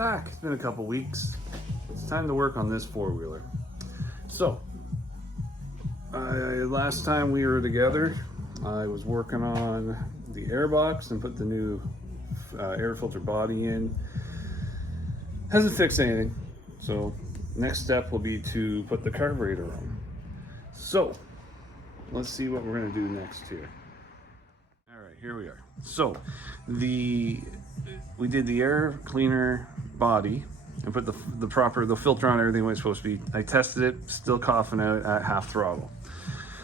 back. It's been a couple weeks. It's time to work on this four-wheeler. So, last time we were together, I was working on the airbox and put the new air filter body in. Hasn't fixed anything. So, next step will be to put the carburetor on. So, let's see what we're going to do next here. All right, here we are. So, we did the air cleaner body and put the filter on everything the way it's supposed to be. I tested it, still coughing out at half throttle.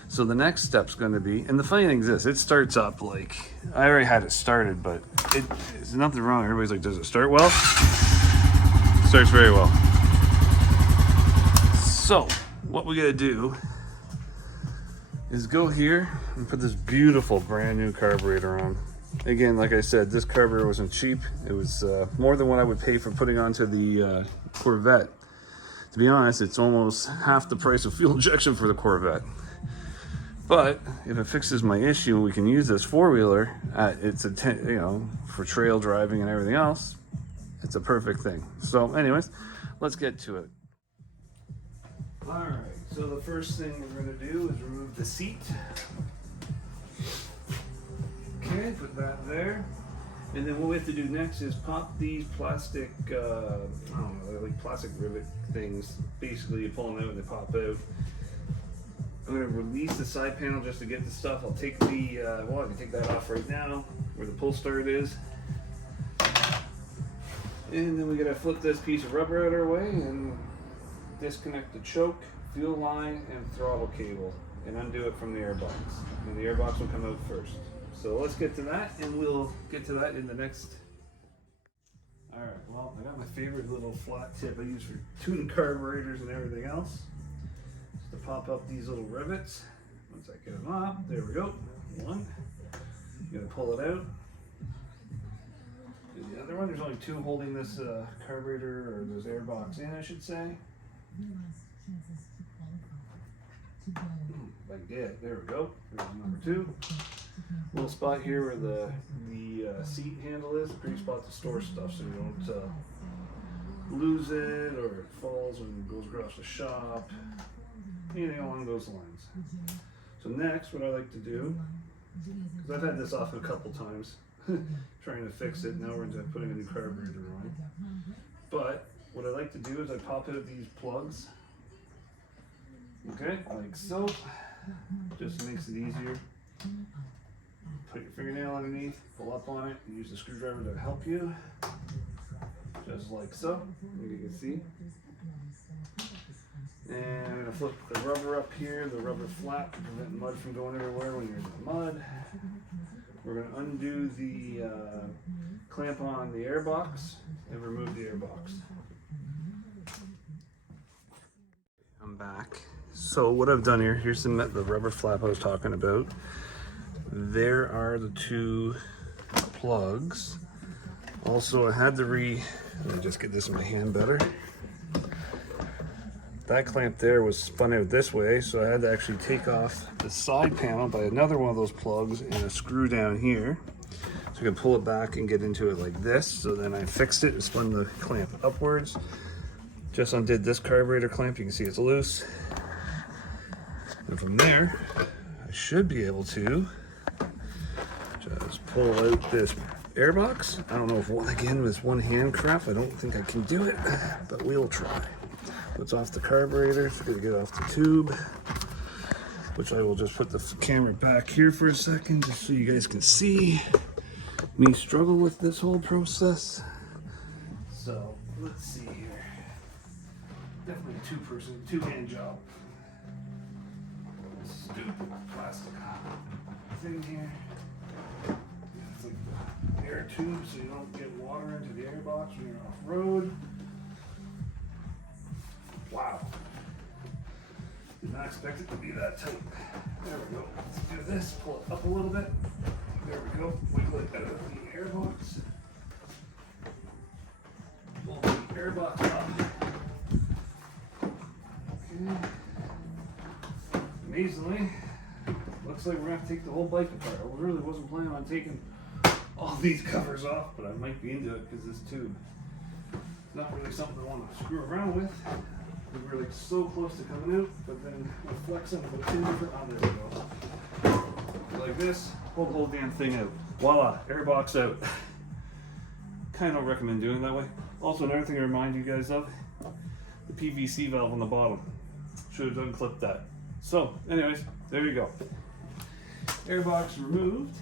So the next step's going to be, and the funny thing is this, it starts up like, I already had it started, but there's nothing wrong. Everybody's like, does it start well? It starts very well. So what we got to do is go here and put this beautiful brand new carburetor on. Again, like I said, this carburetor wasn't cheap. It was more than what I would pay for putting onto the Corvette. To be honest, it's almost half the price of fuel injection for the Corvette. But if it fixes my issue, we can use this four-wheeler. For trail driving and everything else. It's a perfect thing. So, anyways, let's get to it. All right. So the first thing we're going to do is remove the seat. Okay, put that there. And then what we have to do next is pop these plastic, I don't know, they're like plastic rivet things. Basically, you pull them out and they pop out. I'm going to release the side panel just to get the stuff. I'll take I can take that off right now, where the pull start is. And then we got to flip this piece of rubber out our way and disconnect the choke, fuel line, and throttle cable, and undo it from the airbox. And the airbox will come out first. So let's get to that, and we'll get to that in the next. All right, well, I got my favorite little flat tip I use for tuning carburetors and everything else. Just to pop up these little rivets. Once I get them off, there we go. One. You gotta pull it out. And the other one, there's only two holding this carburetor, or this airbox in, I should say. Like that, there we go. There's number two. Little spot here where the seat handle is, a great spot to store stuff so you don't lose it or it falls when it goes across the shop, anything along those lines. So next, what I like to do, because I've had this off a couple times, trying to fix it, now we're into putting a new carburetor on. But what I like to do is I pop out these plugs, okay, like so, just makes it easier. Put your fingernail underneath, pull up on it, and use the screwdriver to help you. Just like so, you can see. And I'm gonna flip the rubber up here, the rubber flap to prevent mud from going everywhere when you're in the mud. We're gonna undo the clamp on the airbox and remove the airbox. I'm back. So what I've done here, here's the rubber flap I was talking about. There are the two plugs. Also, I had to let me just get this in my hand better. That clamp there was spun out this way, so I had to actually take off the side panel by another one of those plugs and a screw down here. So I can pull it back and get into it like this. So then I fixed it and spun the clamp upwards. Just undid this carburetor clamp, you can see it's loose. And from there, I should be able to just pull out this airbox. I don't know if with one hand crap, I don't think I can do it, but we'll try. It's off the carburetor, so gonna get off the tube, which I will just put the camera back here for a second, just so you guys can see me struggle with this whole process. So let's see here. Definitely a two-hand job. Stupid plastic thing here. It's like the air tube so you don't get water into the airbox when you're off road. Wow. Did not expect it to be that tight. There we go. Let's do this. Pull it up a little bit. There we go. Wiggle it out of the airbox. Pull the airbox off. Okay. Amazingly, looks like we're gonna have to take the whole bike apart. I really wasn't planning on taking all these covers off, but I might be into it because this tube. not really something I want to screw around with. We're like so close to coming out, but then we're flexing about 2 different, oh, there we go. Like this, pull the whole damn thing out. Voila, air box out. Kind of don't recommend doing that way. Also, another thing to remind you guys of, the PVC valve on the bottom. Should have unclipped that. So, anyways, there you go. Air box removed.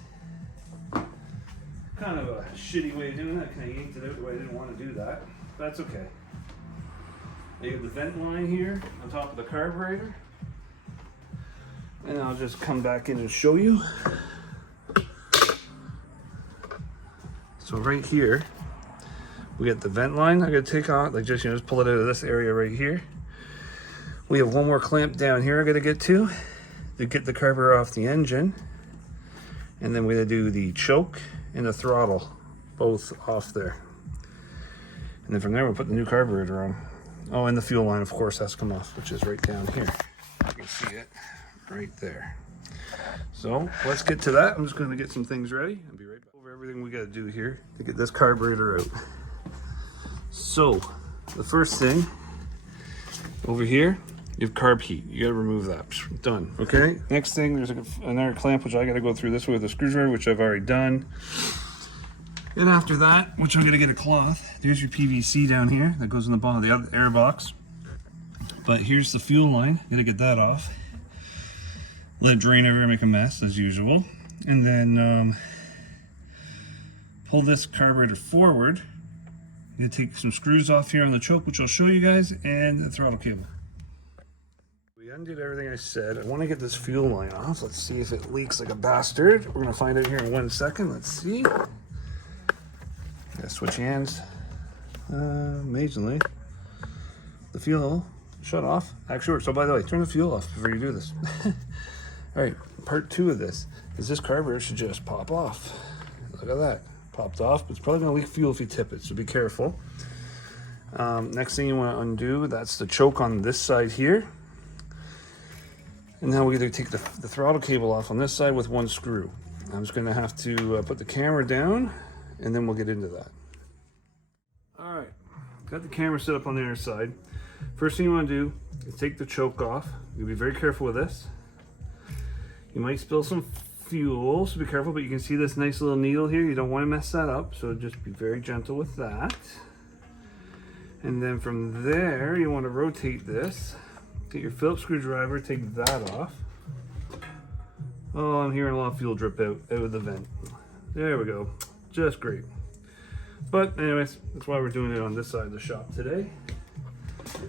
Kind of a shitty way of doing that. Kind of yanked it out the way I didn't want to do that. But that's okay. You have the vent line here on top of the carburetor. And I'll just come back in and show you. So right here, we got the vent line I gotta take out, like just pull it out of this area right here. We have one more clamp down here I gotta get to get the carburetor off the engine. And then we're gonna do the choke and the throttle, both off there. And then from there we'll put the new carburetor on. Oh, and the fuel line, of course, has to come off, which is right down here. You can see it right there. So let's get to that. I'm just going to get some things ready and be right back. Over everything we got to do here to get this carburetor out. So the first thing over here, you have carb heat. You got to remove that. Done. Okay. Next thing, there's another clamp which I got to go through this way with a screwdriver, which I've already done. And after that, which I'm going to get a cloth, there's your PVC down here that goes in the bottom of the other air box. But here's the fuel line. Got to get that off. Let it drain everywhere, make a mess as usual. And then pull this carburetor forward. I'm going to take some screws off here on the choke, which I'll show you guys, and the throttle cable. We undid everything I said. I want to get this fuel line off. Let's see if it leaks like a bastard. We're going to find out here in 1 second. Let's see. Switch hands. Amazingly, the fuel shut off. Actually works. So by the way, turn the fuel off before you do this. All right, part 2 of this is this carburetor should just pop off. Look at that, popped off, but it's probably gonna leak fuel if you tip it, so be careful. Next thing you want to undo, that's the choke on this side here. And now we either take the throttle cable off on this side with 1 screw. I'm just gonna have to put the camera down, and then we'll get into that. All right, got the camera set up on the other side. First thing you want to do is take the choke off. You'll be very careful with this. You might spill some fuel, so be careful, but you can see this nice little needle here. You don't want to mess that up, so just be very gentle with that. And then from there, you want to rotate this. Get your Phillips screwdriver, take that off. Oh, I'm hearing a lot of fuel drip out of the vent. There we go. Just great. But anyways, that's why we're doing it on this side of the shop today.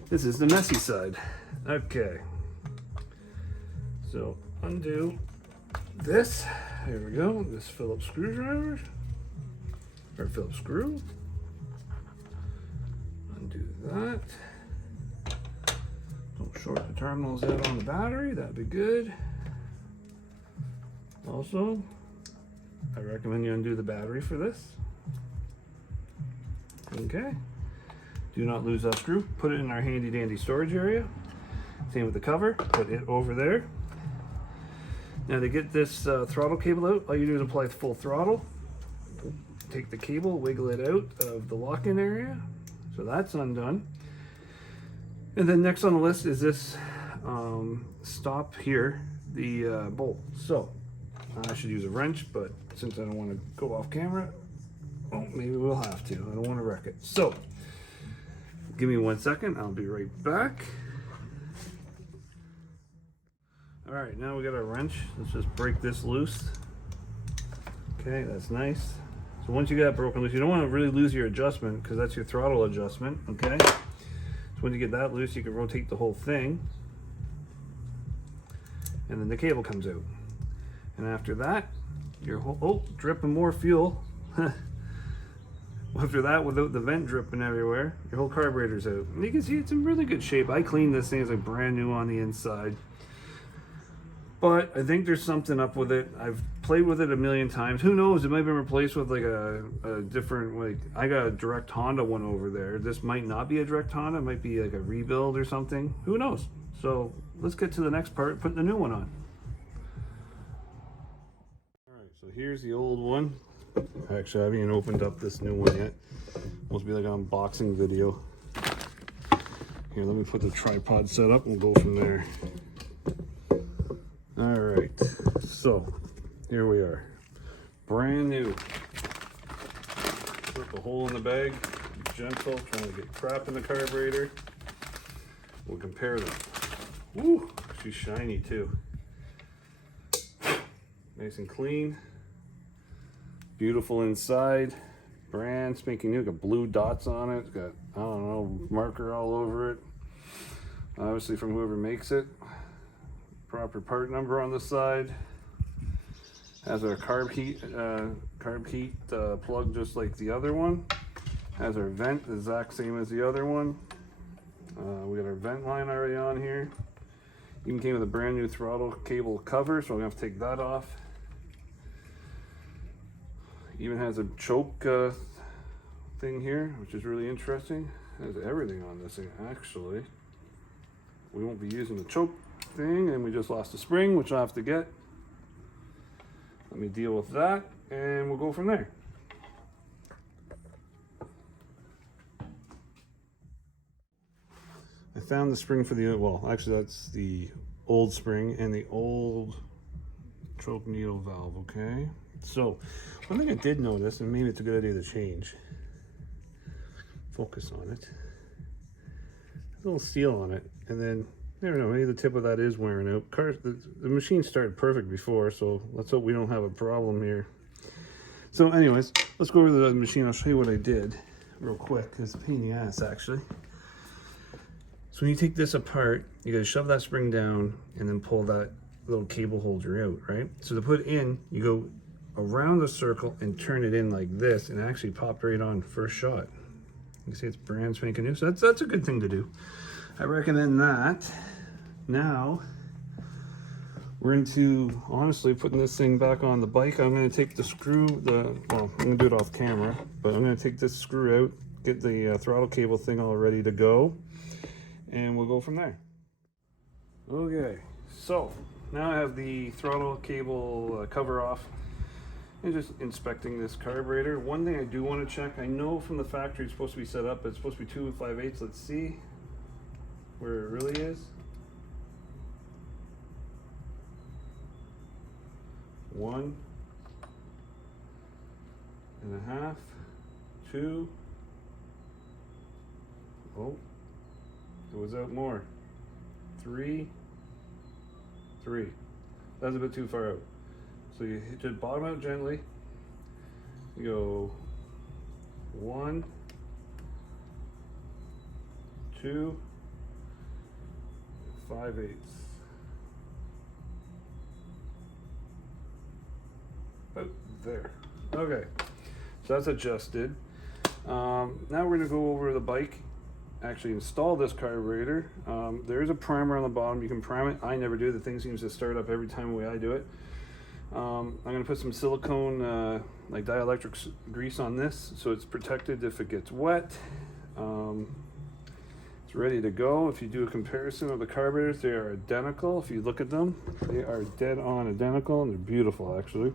This is the messy side. Okay. So undo this. Here we go. This Phillips screwdriver. Or Phillips screw. Undo that. Don't short the terminals out on the battery. That'd be good. Also, I recommend you undo the battery for this. Okay. Do not lose that screw. Put it in our handy dandy storage area. Same with the cover. Put it over there. Now to get this throttle cable out, all you do is apply full throttle. Take the cable, wiggle it out of the lock-in area. So that's undone. And then next on the list is this stop here, the bolt. So I should use a wrench, but since I don't want to go off camera, oh, maybe we'll have to. I don't want to wreck it. So give me 1 second. I'll be right back. All right, now we got our wrench. Let's just break this loose. Okay, that's nice. So once you got it broken loose, you don't want to really lose your adjustment because that's your throttle adjustment, okay? So when you get that loose, you can rotate the whole thing. And then the cable comes out. And after that, your whole, oh, dripping more fuel. After that, without the vent dripping everywhere, your whole carburetor's out. And you can see it's in really good shape. I cleaned this thing, it's like brand new on the inside. But I think there's something up with it. I've played with it a million times. Who knows? It might have been replaced with like a different, like I got a direct Honda one over there. This might not be a direct Honda. It might be like a rebuild or something. Who knows? So let's get to the next part, putting the new one on. All right, so here's the old one. Actually, I haven't even opened up this new one yet. Supposed to be like an unboxing video. Here, let me put the tripod set up and we'll go from there. All right, so here we are. Brand new. Rip a hole in the bag. Gentle, trying to get crap in the carburetor. We'll compare them. Woo, she's shiny too. Nice and clean. Beautiful inside. Brand spanking new. Got blue dots on it. Got, I don't know, marker all over it. Obviously from whoever makes it. Proper part number on the side. Has our carb heat plug just like the other one. Has our vent the exact same as the other one. We got our vent line already on here. Even came with a brand new throttle cable cover, so I'm gonna have to take that off. Even has a choke thing here, which is really interesting. Has everything on this thing, actually. We won't be using the choke thing, and we just lost the spring, which I'll have to get. Let me deal with that, and we'll go from there. I found the spring for the, well, actually that's the old spring and the old choke needle valve, okay? So, one thing I did notice, and maybe it's a good idea to change, focus on it, a little steel on it, and then, I don't know, maybe the tip of that is wearing out. The machine started perfect before, so let's hope we don't have a problem here. So anyways, let's go over the machine. I'll show you what I did real quick. It's a pain in the ass, actually. So when you take this apart, you gotta shove that spring down and then pull that little cable holder out, right? So to put in, you go around the circle and turn it in like this, and it actually popped right on first shot. You can see it's brand spanking new, so that's a good thing to do. I recommend that. Now, we're into, honestly, putting this thing back on the bike. I'm gonna take the screw, well, I'm gonna do it off camera, but I'm gonna take this screw out, get the throttle cable thing all ready to go, and we'll go from there. Okay, so now I have the throttle cable cover off and just inspecting this carburetor. One thing I do want to check, I know from the factory it's supposed to be set up, it's supposed to be 2 5/8. Let's see where it really is. 1.5, 2. Oh, it was out more. 3. That's a bit too far out. So you hit the bottom out gently. You go 1, 2, 5/8. About there. Okay, so that's adjusted. Now we're gonna go over the bike, actually install this carburetor. There is a primer on the bottom. You can prime it. I never do. The thing seems to start up every time the way I do it. I'm gonna put some silicone, like dielectric grease on this, so it's protected if it gets wet. It's ready to go. If you do a comparison of the carburetors, they are identical. If you look at them, they are dead on identical, and they're beautiful, actually.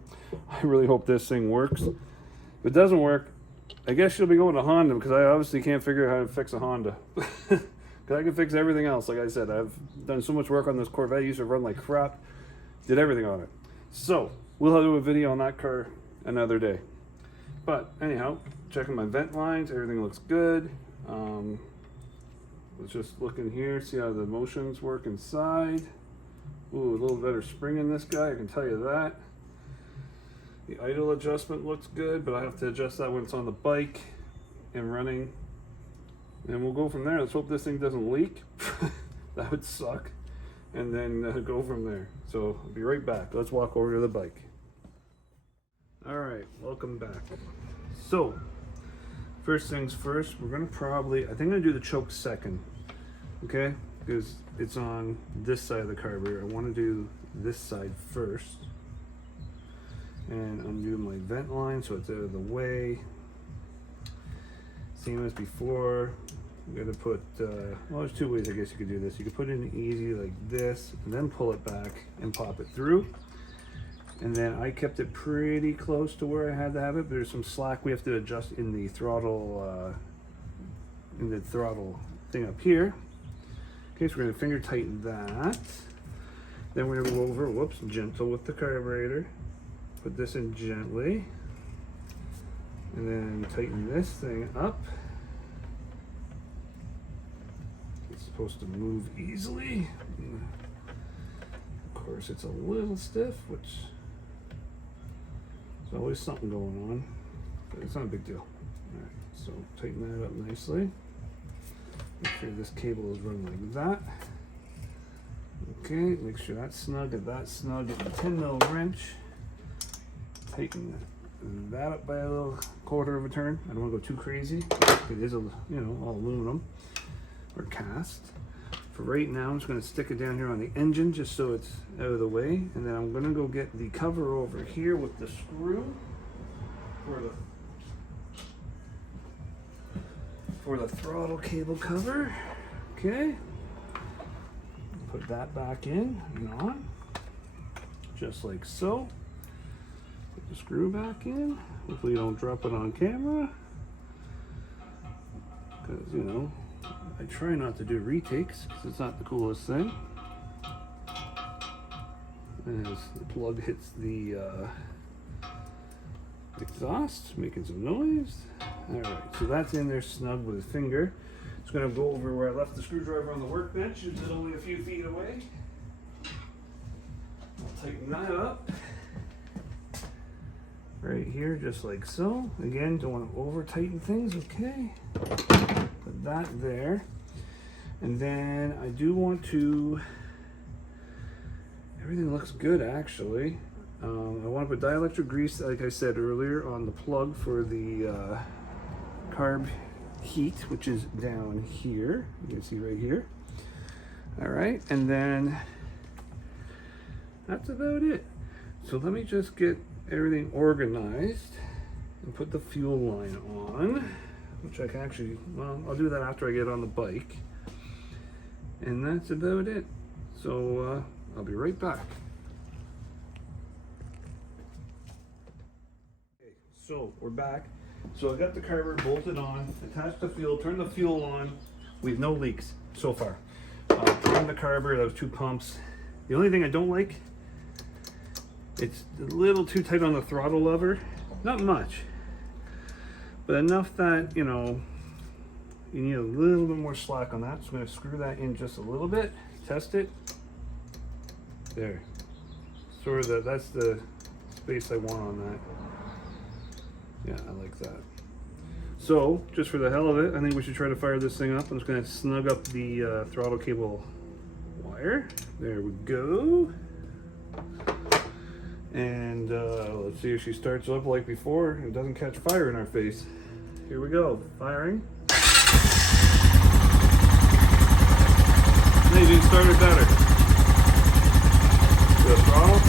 I really hope this thing works. If it doesn't work, I guess you'll be going to Honda, because I obviously can't figure out how to fix a Honda. Because I can fix everything else. Like I said, I've done so much work on this Corvette. I used to run like crap. Did everything on it. So we'll do a video on that car another day. But anyhow, checking my vent lines, everything looks good. Let's just look in here, see how the motions work inside. Ooh, a little better spring in this guy, I can tell you that. The idle adjustment looks good, but I have to adjust that when it's on the bike and running. And we'll go from there. Let's hope this thing doesn't leak. That would suck. And then go from there. So I'll be right back. Let's walk over to the bike. All right, welcome back. So first things first, we're gonna probably, I think I'm gonna do the choke second, okay? Because it's on this side of the carburetor. I wanna do this side first. And I'm doing my vent line so it's out of the way. Same as before. I'm gonna put, well, there's 2 ways I guess you could do this. You could put it in easy like this, and then pull it back and pop it through. And then I kept it pretty close to where I had to have it, but there's some slack we have to adjust in the throttle thing up here. Okay, so we're gonna finger tighten that. Then we're gonna go over, whoops, gentle with the carburetor. Put this in gently. And then tighten this thing up. It's supposed to move easily. Of course, it's a little stiff, which there's always something going on, but it's not a big deal. All right, so tighten that up nicely. Make sure this cable is run like that. Okay, make sure that's snug and that's snug. Get the 10mm wrench. Tighten that up by a little quarter of a turn. I don't want to go too crazy. It is all aluminum or cast. For right now, I'm just going to stick it down here on the engine just so it's out of the way, and then I'm going to go get the cover over here with the screw for the throttle cable cover. Okay, put that back in and on, just like so. Put the screw back in. Hopefully you don't drop it on camera, because you know I try not to do retakes because it's not the coolest thing. As the plug hits the exhaust, making some noise. Alright, so that's in there snug with a finger. Just going to go over where I left the screwdriver on the workbench, which is only a few feet away. I'll tighten that up. Right here, just like so. Again, don't want to over tighten things, okay? Put that there. And then I do want to, everything looks good actually. I want to put dielectric grease, like I said earlier, on the plug for the carb heat, which is down here. You can see right here. All right, and then that's about it. So let me just get everything organized and put the fuel line on, which I can actually, well, I'll do that after I get on the bike. And that's about it. So I'll be right back. Okay, so we're back. So I got the carburetor bolted on, attached the fuel, turned the fuel on. We have no leaks so far. Turned the carburetor, those 2 pumps. The only thing I don't like, it's a little too tight on the throttle lever. Not much, but enough that, you know, you need a little bit more slack on that. So I'm going to screw that in just a little bit, test it. There. Sort of that's the space I want on that. Yeah, I like that. So, just for the hell of it, I think we should try to fire this thing up. I'm just going to snug up the throttle cable wire. There we go. And let's see if she starts up like before and doesn't catch fire in our face. Here we go, firing. Now you didn't start it better. The throttle.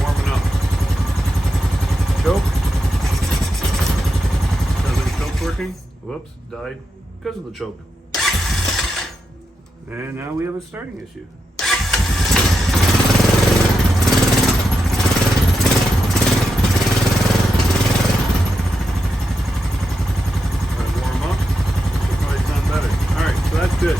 Warming up. Choke. Isn't the choke working? Whoops, died because of the choke. And now we have a starting issue. Warm up. Should probably sound better. Alright, so that's good.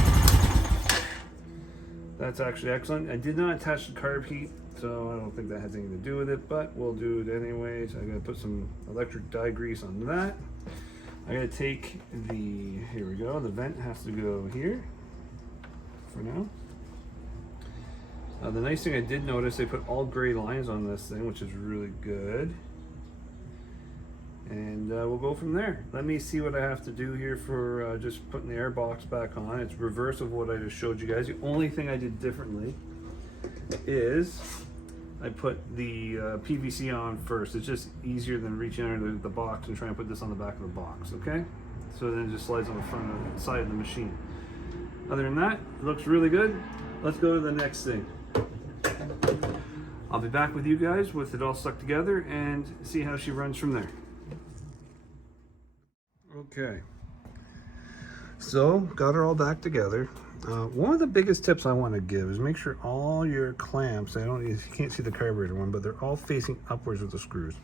That's actually excellent. I did not attach the carb heat, so I don't think that has anything to do with it, but we'll do it anyways. I gotta put some electric dye grease on that. I gotta take the, here we go, the vent has to go here for now. The nice thing I did notice, they put all gray lines on this thing, which is really good. And we'll go from there. Let me see what I have to do here for just putting the air box back on. It's reverse of what I just showed you guys. The only thing I did differently is I put the PVC on first. It's just easier than reaching under the box and trying to put this on the back of the box, okay? So then it just slides on the front of the side of the machine. Other than that, it looks really good. Let's go to the next thing. I'll be back with you guys with it all stuck together and see how she runs from there. Okay, so got her all back together. One of the biggest tips I want to give is make sure all your clamps, you can't see the carburetor one, but they're all facing upwards with the screws.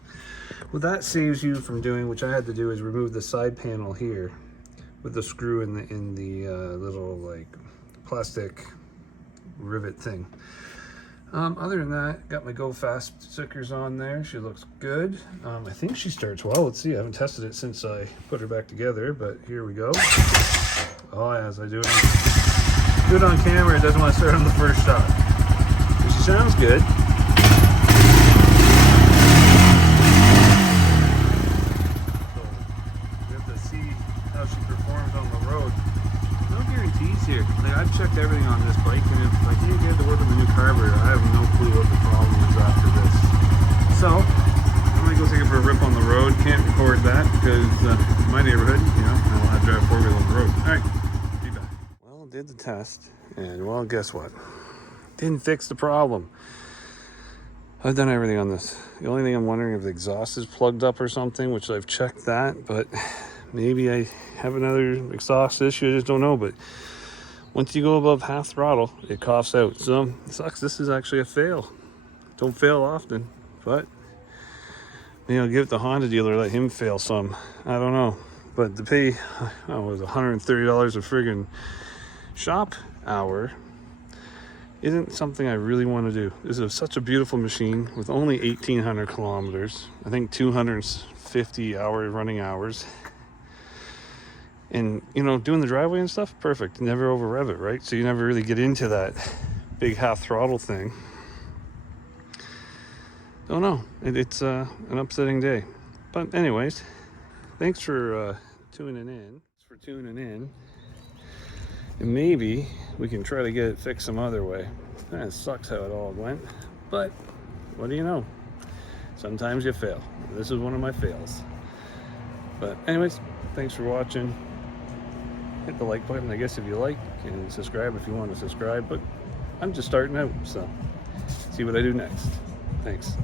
What that saves you from doing, which I had to do, is remove the side panel here with the screw in the little like plastic rivet thing. Other than that, got my Go Fast stickers on there. She looks good. I think she starts well. Let's see. I haven't tested it since I put her back together, but here we go. Oh, as I do it on camera, it doesn't want to start on the first shot. But she sounds good. So we have to see how she performs on the road. No guarantees here. Like, I've checked everything on this bike, and if I can't get it to work with the new carburetor, I have no clue what the problem is after this. So I'm gonna go take it for a rip on the road. Can't record that because my neighborhood, you know, I don't have to drive 4-wheel on the road. All right, be back. Well, did the test, and well, guess what? Didn't fix the problem. I've done everything on this. The only thing I'm wondering if the exhaust is plugged up or something, which I've checked that, but maybe I have another exhaust issue. I just don't know. But once you go above half throttle, it coughs out. So it sucks. This is actually a fail. Don't fail often, but maybe I'll give it to the Honda dealer, let him fail some. I don't know. But to pay, it was $130 a friggin' shop hour isn't something I really want to do. This is such a beautiful machine with only 1,800 kilometers. I think 250 running hours. And, you know, doing the driveway and stuff, perfect. Never over rev it, right? So you never really get into that big half throttle thing. Don't know. It's an upsetting day. But anyways, thanks for tuning in. And maybe we can try to get it fixed some other way. It sucks how it all went. But what do you know? Sometimes you fail. This is one of my fails. But anyways, thanks for watching. Hit the like button, I guess, if you like, and subscribe if you want to subscribe. But I'm just starting out, so see what I do next. Thanks.